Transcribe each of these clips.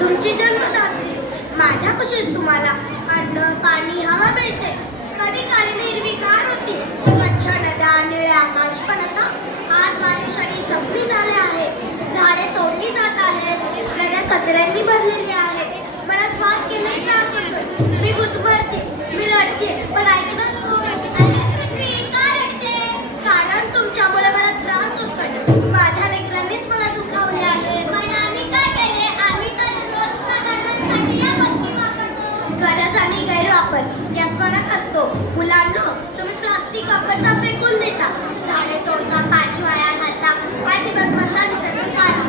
तुमची जन्मदात्री माझ्या कुशीत तुम्हाला अन्न पाणी हवा मिळते. कधी काळी हिरवीगार होती, स्वच्छ नद्या, निळे आकाश. पण आता आज माझे शरीर जखमी झाले आहे. झाडे तोडली जात आहेत, नद्या कचऱ्यांनी भरलेली आहेत. मला श्वास घ्यायला त्रास होतोय. मी गुदमरते, मी रडते, पण ऐकणार कोण? का रडते? कारण तुमच्यामुळे मला त्रास होतोय. माझ्या लेकरांनीच मला दुखावले आहे. पण आम्ही काय केले? आम्ही तर रोज पदार्थांसाठी या वस्तू वापरतो. गरज आणि गैरवापर यात फरक असतो. मुलांनो, तुम्ही प्लास्टिक वापरता, फेकून देता, झाडे तोडता, पाणी वाया घालता आणि बनवता निसर्ग काढा.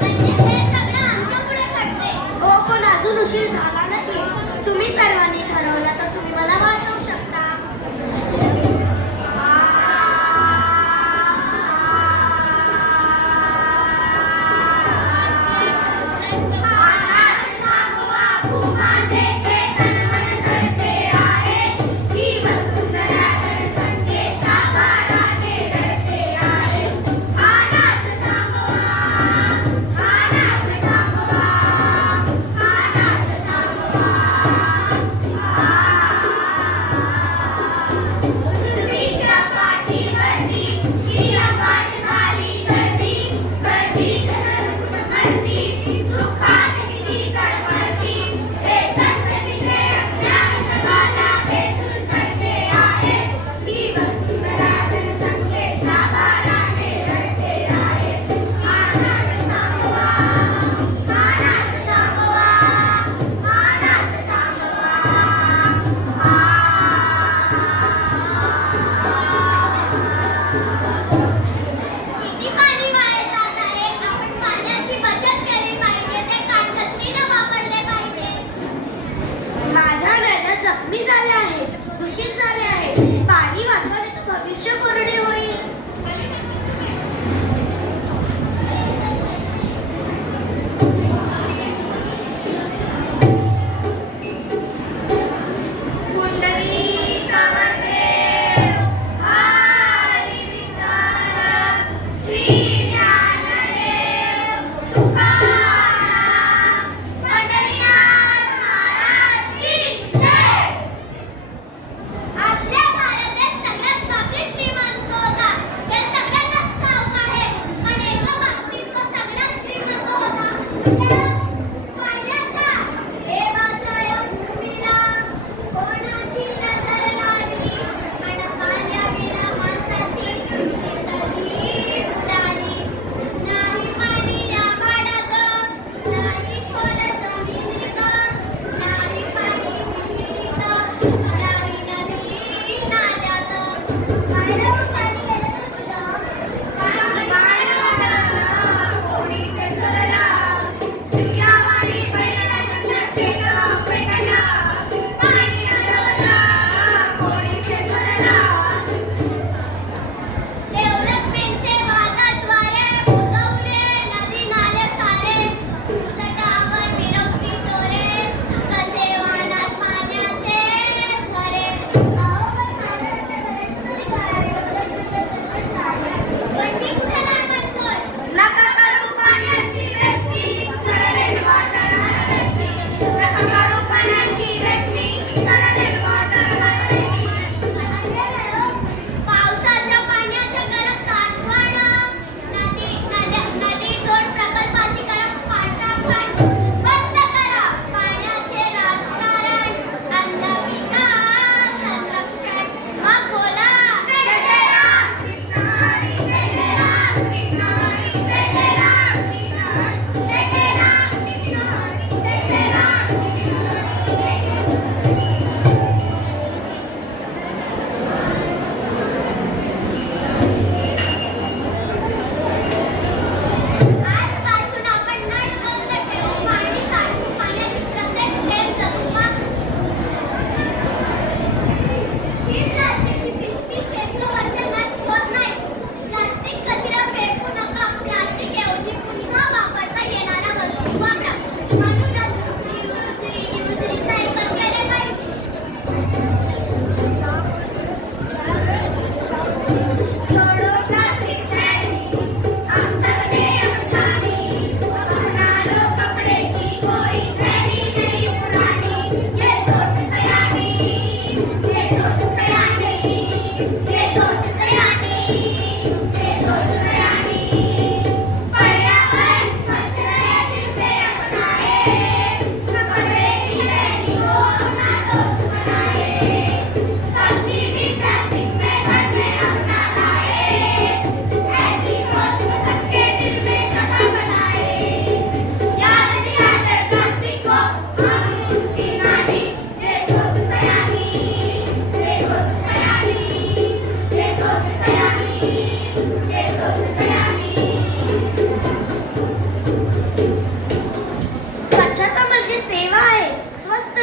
म्हणजे हे सगळं आमच्यापुढे घडते. हो, पण अजून उशीर झाला नाही. तुम्ही सर्वांनी ठरवलं तर तुम्ही मला वाचवू शकता.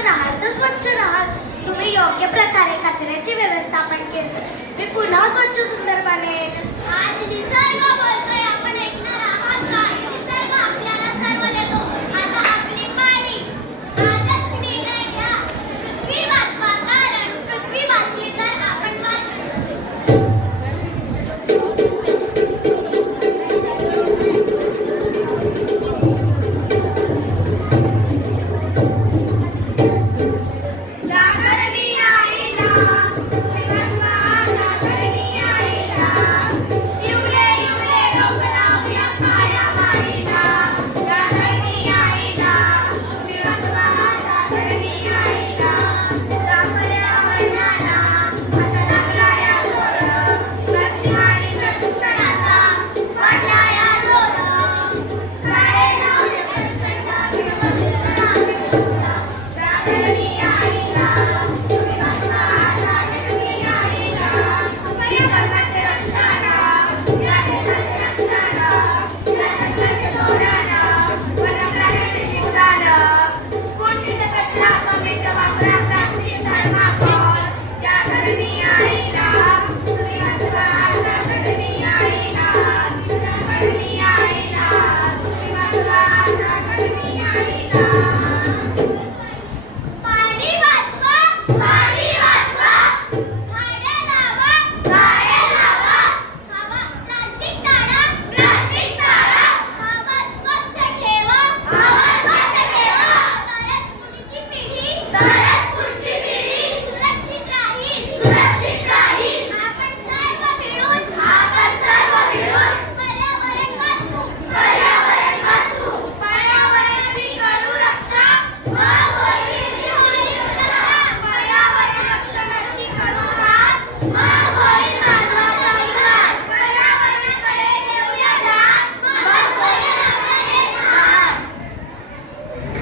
राहाल तर स्वच्छ राहाल. तुम्ही योग्य प्रकारे कचऱ्याचे व्यवस्थापन केले तर मी पुन्हा स्वच्छ सुंदर बनेन. आज निसर्ग बोलतोय, आपण ऐकणार आहात का? निसर्ग आपल्याला सर्व देतो, आता आपली पाळी. आजच निर्णय घ्या, पृथ्वी वाचवा, कारण पृथ्वी वाचली तर आपण वाचू. जागरणी आईला तुम्ही वाचवा, जागरणी आईला इवले इवले रोग लावूया काळ्या माईला. जागरणी आईला तुम्ही वाचवा, जागरणी आईला पर्यावरणाला आता लागला या जोर. प्लास्टिक आणि प्रदूषणाचा वाढला या जोर. झाडे लावले प्रचंड व्यवस्थित आम्ही करता. जागरणी आईला तुम्ही वाचवा, जागरणी आईला पर्यावरणाचे रक्षण, या देशाचे रक्षण, या जंगलाचे धोरण, वनप्राण्यांचे शिकार, कोणतीच कचरा कमीत वापरा, प्लास्टिक थर्माकोल. जागरणी आईला तुम्ही वाचवा, जागरणी आईला, जागरणी आईला तुम्ही वाचवा, जागरणी आईला.